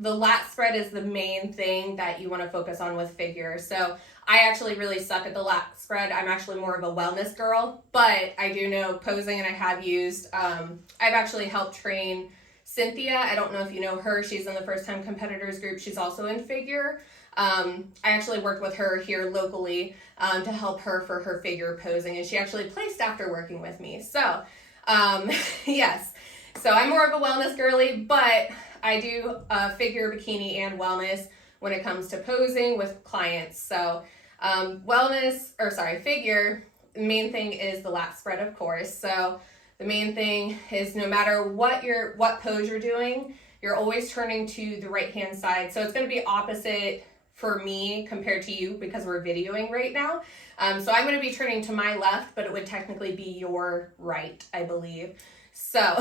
the lat spread is the main thing that you want to focus on with figure. So I actually really suck at the lat spread. I'm actually more of a wellness girl, but I do know posing, and I have used, I've actually helped train Cynthia. I don't know if you know her. She's in the First Time Competitors group. She's also in figure. I actually worked with her here locally to help her for her figure posing, and she actually placed after working with me. So yes, so I'm more of a wellness girly, but I do figure, bikini, and wellness when it comes to posing with clients. So figure, the main thing is the lat spread, of course. So the main thing is no matter what pose you're doing, you're always turning to the right hand side. So it's going to be opposite for me compared to you because we're videoing right now. So I'm going to be turning to my left, but it would technically be your right, I believe. So,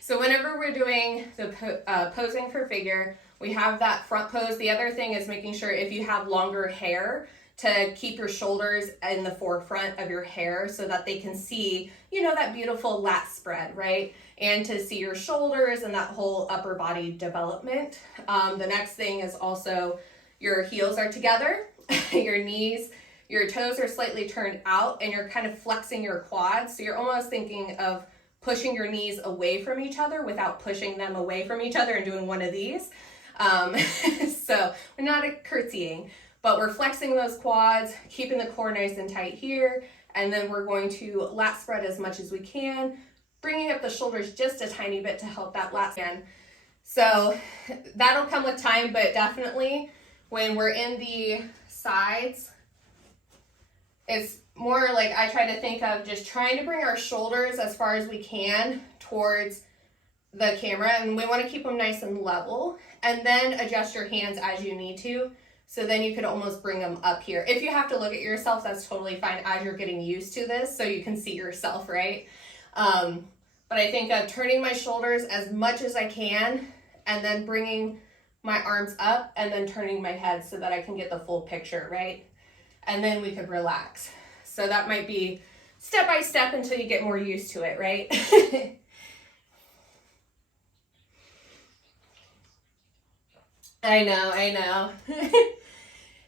so whenever we're doing the posing for figure, we have that front pose. The other thing is making sure if you have longer hair to keep your shoulders in the forefront of your hair so that they can see, you know, that beautiful lat spread, right? And to see your shoulders and that whole upper body development. The next thing is also your heels are together, your knees, your toes are slightly turned out, and you're kind of flexing your quads. So you're almost thinking of pushing your knees away from each other without pushing them away from each other and doing one of these. So we're not curtsying, but we're flexing those quads, keeping the core nice and tight here, and then we're going to lat spread as much as we can, bringing up the shoulders just a tiny bit to help that lat spread. So that'll come with time, but definitely when we're in the sides, it's more like I try to think of just trying to bring our shoulders as far as we can towards the camera, and we want to keep them nice and level, and then adjust your hands as you need to. So then you could almost bring them up here. If you have to look at yourself, that's totally fine as you're getting used to this so you can see yourself, right? But I think of turning my shoulders as much as I can and then bringing my arms up and then turning my head so that I can get the full picture, right? And then we could relax. So that might be step by step until you get more used to it, right? I know.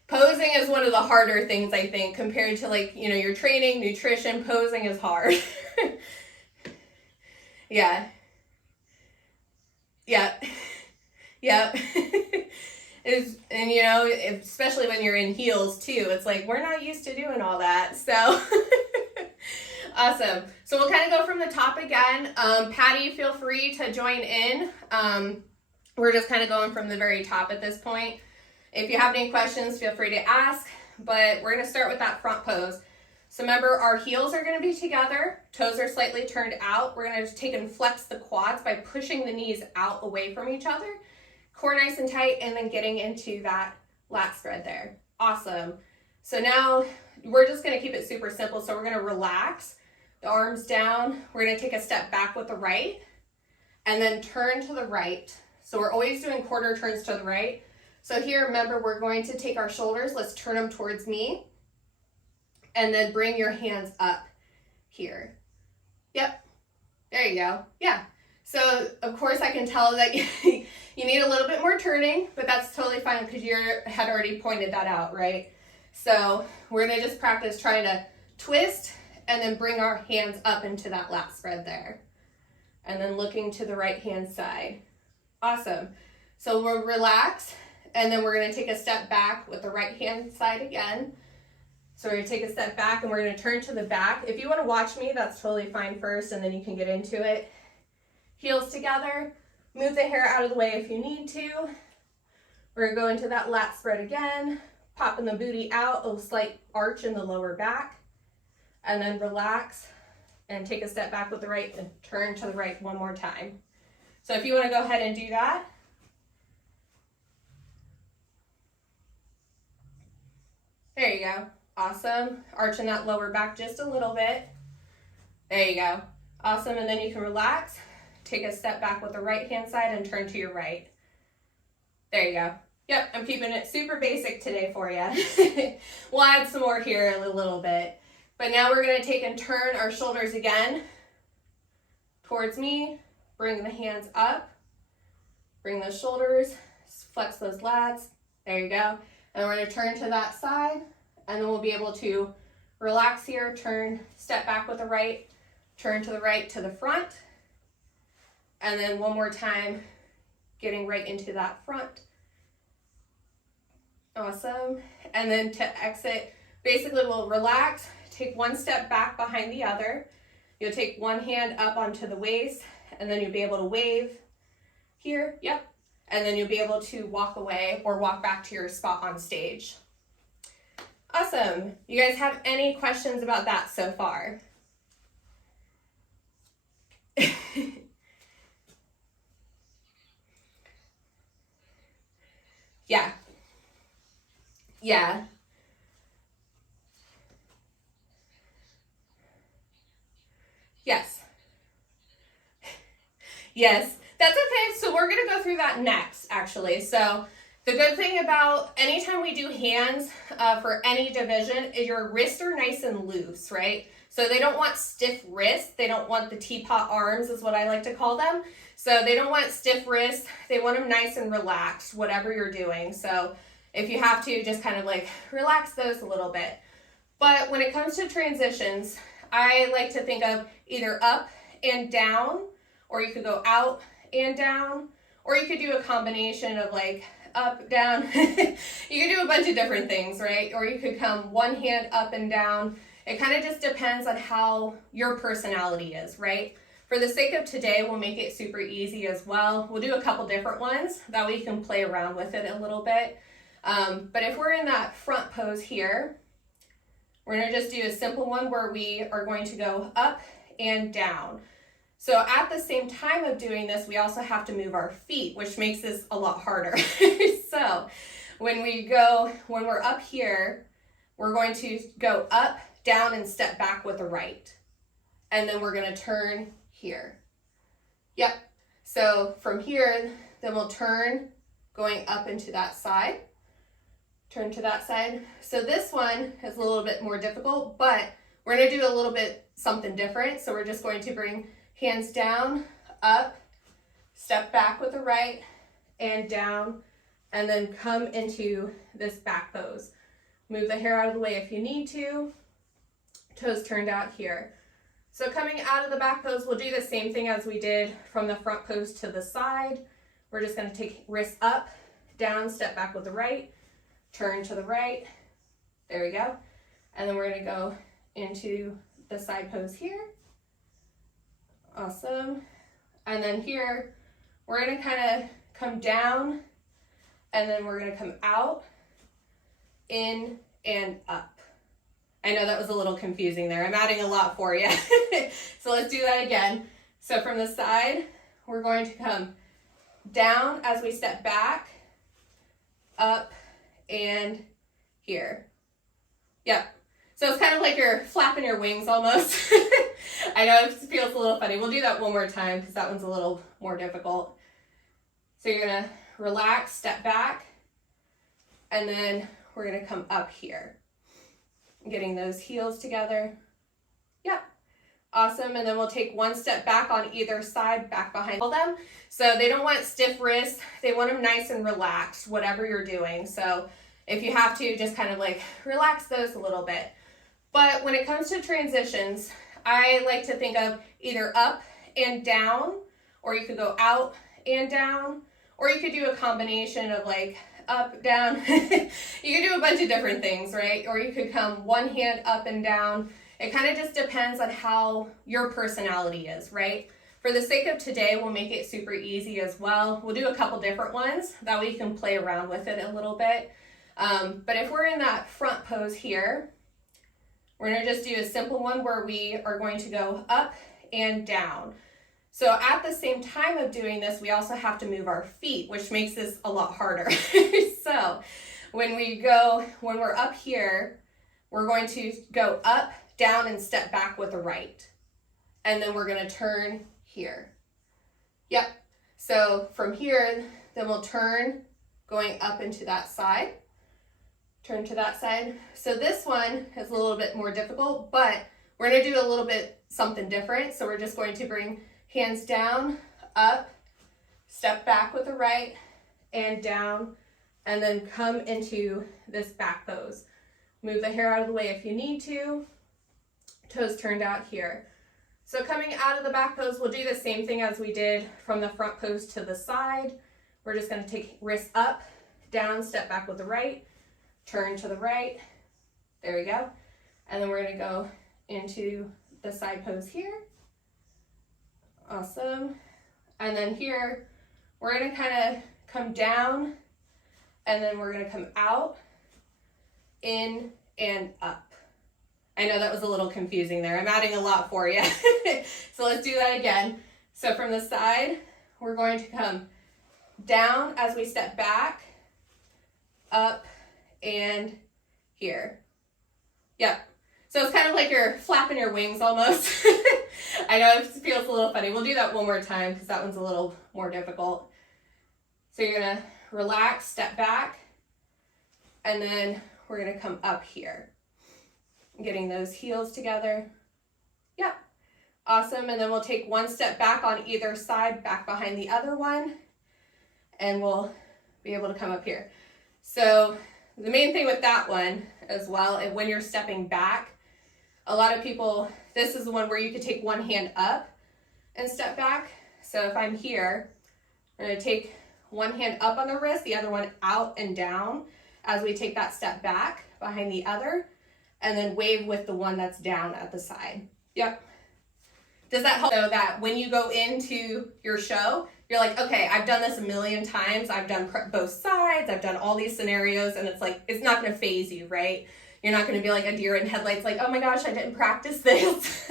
Posing is one of the harder things, I think, compared to like, you know, your training, nutrition. Posing is hard. Yeah. And you know, especially when you're in heels too, it's like we're not used to doing all that. So awesome. So we'll kind of go from the top again. Patty, feel free to join in. We're just kind of going from the very top at this point. If you have any questions, feel free to ask, but we're going to start with that front pose. So remember, our heels are going to be together, toes are slightly turned out. We're going to just take and flex the quads by pushing the knees out away from each other, core nice and tight, and then getting into that lat spread there. Awesome. So now we're just going to keep it super simple. So we're going to relax the arms down. We're going to take a step back with the right and then turn to the right. So we're always doing quarter turns to the right. So here, remember, we're going to take our shoulders, let's turn them towards me, and then bring your hands up here. Yep, there you go. Yeah, so of course I can tell that you need a little bit more turning, but that's totally fine because you had already pointed that out, right? So we're gonna just practice trying to twist and then bring our hands up into that lat spread there. And then looking to the right hand side. Awesome. So we'll relax. And then we're going to take a step back with the right hand side again. So we're going to take a step back and we're going to turn to the back. If you want to watch me, that's totally fine first, and then you can get into it. Heels together. Move the hair out of the way if you need to. We're going to go into that lat spread again. Popping the booty out, a slight arch in the lower back. And then relax and take a step back with the right and turn to the right one more time. So if you want to go ahead and do that. There you go. Awesome. Arching that lower back just a little bit. There you go. Awesome. And then you can relax. Take a step back with the right hand side and turn to your right. There you go. Yep, I'm keeping it super basic today for you. We'll add some more here in a little bit. But now we're going to take and turn our shoulders again towards me. Bring the hands up. Bring those shoulders, flex those lats. There you go. And we're going to turn to that side, and then we'll be able to relax here, turn, step back with the right, turn to the right to the front, and then one more time, getting right into that front. Awesome. And then to exit, basically we'll relax, take one step back behind the other. You'll take one hand up onto the waist, and then you'll be able to wave here, yep. And then you'll be able to walk away or walk back to your spot on stage. Awesome. You guys have any questions about that so far? Yeah. Yeah. Yes. Yes. That's okay. So we're going to go through that next, actually. So the good thing about anytime we do hands for any division is your wrists are nice and loose, right? So they don't want stiff wrists. They don't want the teapot arms is what I like to call them. So they don't want stiff wrists. They want them nice and relaxed, whatever you're doing. So if you have to, just kind of like relax those a little bit. But when it comes to transitions, I like to think of either up and down, or you could go out and down, or you could do a combination of like up, down. You could do a bunch of different things, right? Or you could come one hand up and down. It kind of just depends on how your personality is, right? For the sake of today, we'll make it super easy as well. We'll do a couple different ones, that way you can play around with it a little bit. But if we're in that front pose here, we're gonna just do a simple one where we are going to go up and down. So at the same time of doing this, we also have to move our feet, which makes this a lot harder. So when we're up here, we're going to go up, down, and step back with the right. And then we're gonna turn here. Yep. So from here, then we'll turn, going up into that side. Turn to that side. So this one is a little bit more difficult, but we're gonna do a little bit something different. So we're just going to bring hands down, up, step back with the right, and down, and then come into this back pose. Move the hair out of the way if you need to. Toes turned out here. So coming out of the back pose, we'll do the same thing as we did from the front pose to the side. We're just gonna take wrists up, down, step back with the right, turn to the right, there we go. And then we're gonna go into the side pose here. Awesome. And then here, we're gonna kind of come down, and then we're gonna come out, in, and up. I know that was a little confusing there. I'm adding a lot for you. So let's do that again. So from the side, we're going to come down as we step back, up, and here. Yep. So it's kind of like you're flapping your wings almost. I know it feels a little funny. We'll do that one more time because that one's a little more difficult. So you're gonna relax, step back, and then we're gonna come up here. Getting those heels together. Yep. Awesome. And then we'll take one step back on either side, back behind them. So they don't want stiff wrists. They want them nice and relaxed, whatever you're doing. So if you have to, just kind of like relax those a little bit. But when it comes to transitions, I like to think of either up and down, or you could go out and down, or you could do a combination of like up, down. You could do a bunch of different things, right? Or you could come one hand up and down. It kind of just depends on how your personality is, right? For the sake of today, we'll make it super easy as well. We'll do a couple different ones, that way you can play around with it a little bit. But if we're in that front pose here, we're gonna just do a simple one where we are going to go up and down. So at the same time of doing this, we also have to move our feet, which makes this a lot harder. So when we're up here, we're going to go up, down, and step back with the right. And then we're gonna turn here. Yep. So from here, then we'll turn, going up into that side. Turn to that side. So this one is a little bit more difficult, but we're gonna do a little bit something different. So we're just going to bring hands down, up, step back with the right and down, and then come into this back pose. Move the hair out of the way if you need to. Toes turned out here. So coming out of the back pose, we'll do the same thing as we did from the front pose to the side. We're just going to take wrists up, down, step back with the right, turn to the right. There we go. And then we're going to go into the side pose here. Awesome. And then here, we're going to kind of come down, and then we're going to come out, in, and up. I know that was a little confusing there. I'm adding a lot for you. So let's do that again. So from the side, we're going to come down as we step back, up, and here. Yep. So it's kind of like you're flapping your wings almost. I know it feels a little funny. We'll do that one more time because that one's a little more difficult. So you're going to relax, step back, and then we're going to come up here. Getting those heels together. Yep. Awesome. And then we'll take one step back on either side, back behind the other one, and we'll be able to come up here. So the main thing with that one as well, and when you're stepping back, a lot of people, this is the one where you could take one hand up and step back. So if I'm here, I'm going to take one hand up on the wrist, the other one out and down as we take that step back behind the other, and then wave with the one that's down at the side. Yep. Does that help? So that when you go into your show, you're like, okay, I've done this a million times. I've done both sides. I've done all these scenarios, and it's like, it's not going to phase you, right? You're not going to be like a deer in headlights, like, oh my gosh, I didn't practice this.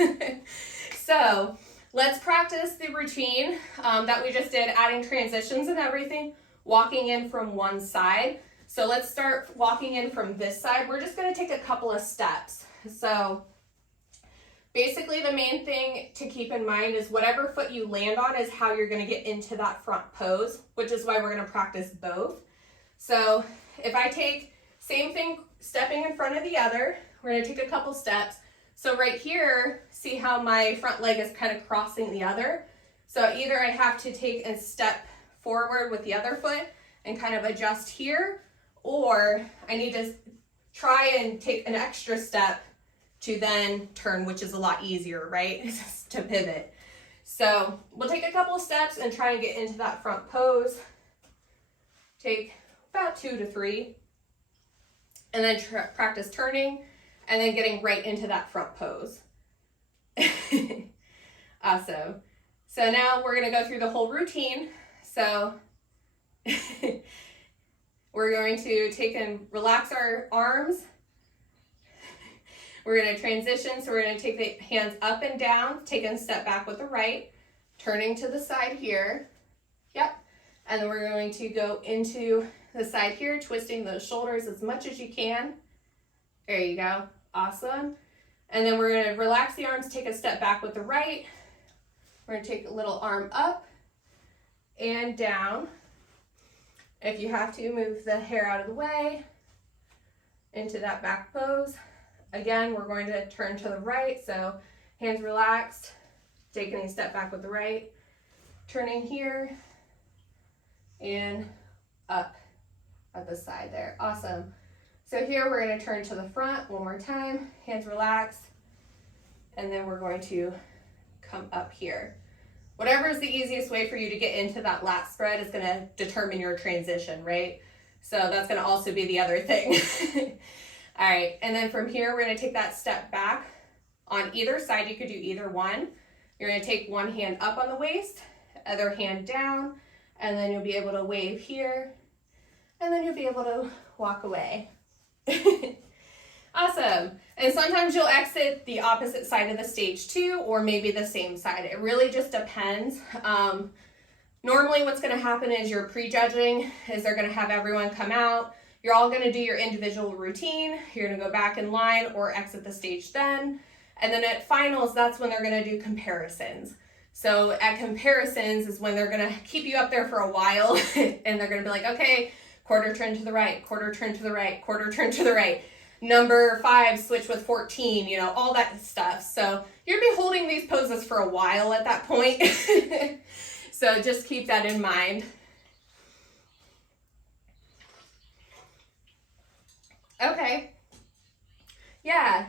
So let's practice the routine that we just did, adding transitions and everything, walking in from one side. So let's start walking in from this side. We're just going to take a couple of steps. So basically the main thing to keep in mind is whatever foot you land on is how you're going to get into that front pose, which is why we're going to practice both. So if I take same thing, stepping in front of the other, we're going to take a couple steps. So right here, see how my front leg is kind of crossing the other. So either I have to take a step forward with the other foot and kind of adjust here, or I need to try and take an extra step to then turn, which is a lot easier, right? To pivot. So we'll take a couple steps and try and get into that front pose. Take about 2 to 3. And then practice turning and then getting right into that front pose. Awesome. So now we're going to go through the whole routine. So we're going to take and relax our arms. We're going to transition. So we're going to take the hands up and down, take a step back with the right, turning to the side here. Yep. And then we're going to go into the side here, twisting those shoulders as much as you can. There you go. Awesome. And then we're going to relax the arms, take a step back with the right. We're going to take a little arm up and down. If you have to, move the hair out of the way into that back pose. Again, we're going to turn to the right, so hands relaxed, taking a step back with the right, turning here, and up at the side there. Awesome. So here we're going to turn to the front one more time, hands relaxed, and then we're going to come up here. Whatever is the easiest way for you to get into that lat spread is going to determine your transition, right? So that's going to also be the other thing. All right, and then from here, we're going to take that step back on either side. You could do either one. You're going to take one hand up on the waist, other hand down, and then you'll be able to wave here, and then you'll be able to walk away. Awesome. And sometimes you'll exit the opposite side of the stage too, or maybe the same side. It really just depends. Normally what's going to happen is you're prejudging, is they're going to have everyone come out. You're all going to do your individual routine. You're going to go back in line or exit the stage then. And then at finals, that's when they're going to do comparisons. So at comparisons is when they're going to keep you up there for a while and they're going to be like, okay, quarter turn to the right, quarter turn to the right, quarter turn to the right. Number 5, switch with 14, you know, all that stuff. So you're going to be holding these poses for a while at that point. So just keep that in mind. Okay. Yeah.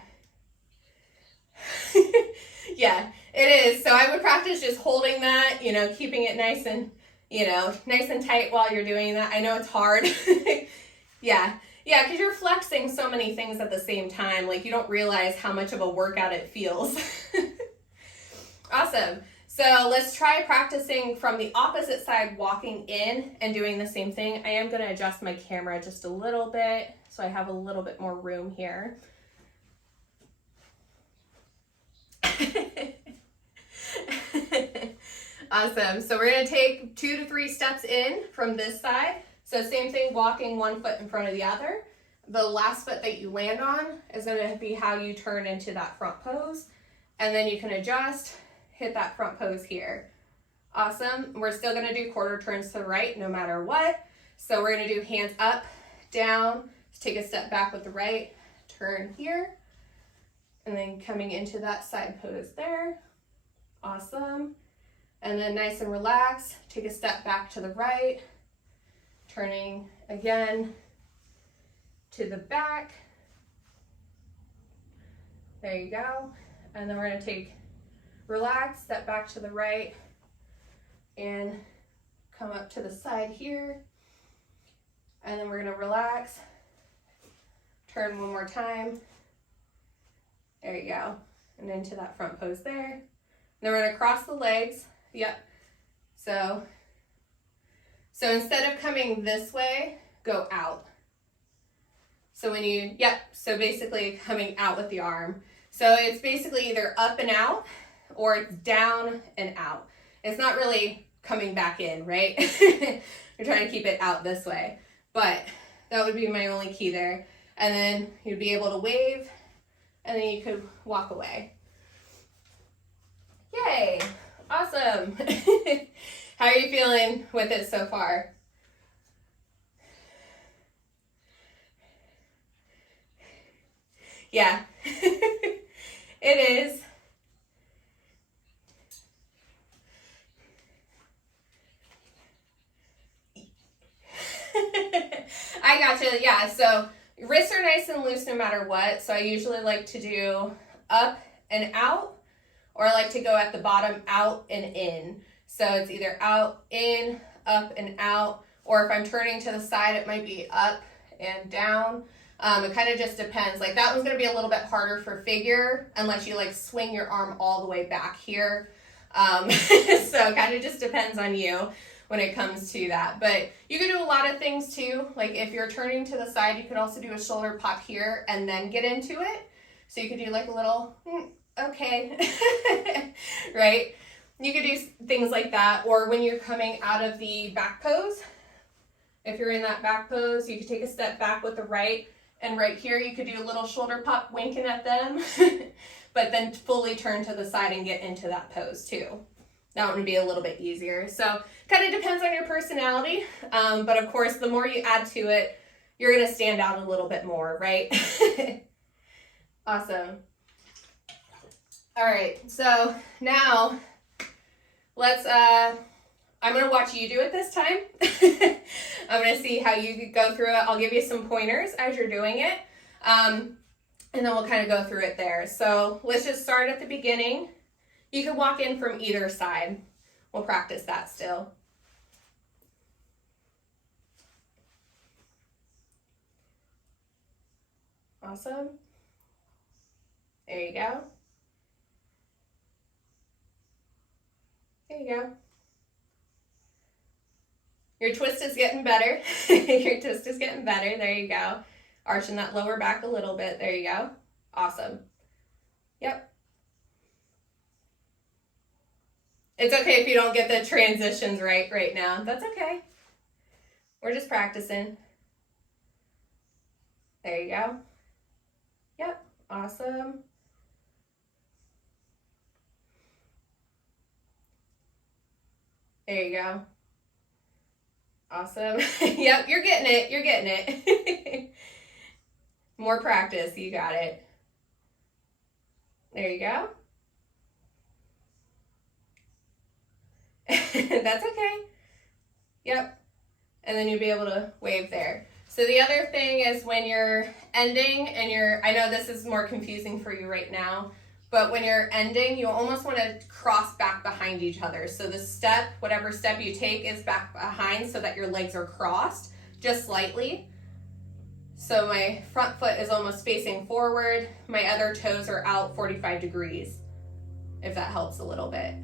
Yeah, it is. So I would practice just holding that, you know, keeping it nice and, you know, nice and tight while you're doing that. I know it's hard. Yeah. Yeah, because you're flexing so many things at the same time. Like, you don't realize how much of a workout it feels. Awesome. So let's try practicing from the opposite side, walking in and doing the same thing. I am going to adjust my camera just a little bit so I have a little bit more room here. Awesome. So we're going to take 2 to 3 steps in from this side. So same thing, walking one foot in front of the other. The last foot that you land on is going to be how you turn into that front pose. And then you can adjust, hit that front pose here. Awesome. We're still going to do quarter turns to the right no matter what. So we're going to do hands up, down, take a step back with the right, turn here, and then coming into that side pose there. Awesome. And then nice and relaxed, take a step back to the right, turning again to the back. There you go. And then we're going to take, relax, step back to the right, and come up to the side here. And then we're going to relax, turn one more time. There you go. And into that front pose there. And then we're going to cross the legs. Yep. So instead of coming this way, go out. So when you, yep, so basically coming out with the arm. So it's basically either up and out or it's down and out. It's not really coming back in, right? You're trying to keep it out this way. But that would be my only key there. And then you'd be able to wave, and then you could walk away. Yay! Awesome. How are you feeling with it so far? Yeah, it is. I gotcha. Yeah, so wrists are nice and loose no matter what. So I usually like to do up and out, or I like to go at the bottom, out and in. So it's either out, in, up and out, or if I'm turning to the side, it might be up and down. It kind of just depends. Like that one's going to be a little bit harder for figure unless you like swing your arm all the way back here. So it kind of just depends on you when it comes to that. But you can do a lot of things too. Like if you're turning to the side, you could also do a shoulder pop here and then get into it. So you could do like a little, okay, right? You could do things like that. Or when you're coming out of the back pose, if you're in that back pose, you could take a step back with the right. And right here, you could do a little shoulder pop winking at them, but then fully turn to the side and get into that pose too. That one would be a little bit easier. So kind of depends on your personality. But of course, the more you add to it, you're going to stand out a little bit more, right? Awesome. All right. So now let's, I'm going to watch you do it this time. I'm going to see how you go through it. I'll give you some pointers as you're doing it. And then we'll kind of go through it there. So let's just start at the beginning. You can walk in from either side. We'll practice that still. Awesome. There you go. There you go. Your twist is getting better. Your twist is getting better. There you go. Arching that lower back a little bit. There you go. Awesome. Yep. It's okay if you don't get the transitions right now. That's okay. We're just practicing. There you go. Yep. Awesome. There you go. Awesome. Yep, you're getting it. You're getting it. More practice. You got it. There you go. That's okay. Yep. And then you'll be able to wave there. So the other thing is when you're ending and I know this is more confusing for you right now, but when you're ending, you almost want to cross back behind each other. So the step, whatever step you take, is back behind so that your legs are crossed just slightly. So my front foot is almost facing forward. My other toes are out 45 degrees, if that helps a little bit.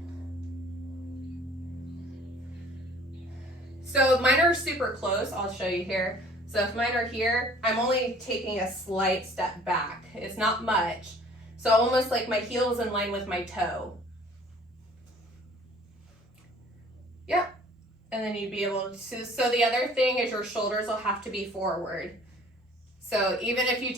So mine are super close. I'll show you here. So if mine are here, I'm only taking a slight step back. It's not much. So almost like my heel is in line with my toe. Yep. And then you'd be able to, so the other thing is your shoulders will have to be forward. So even if you take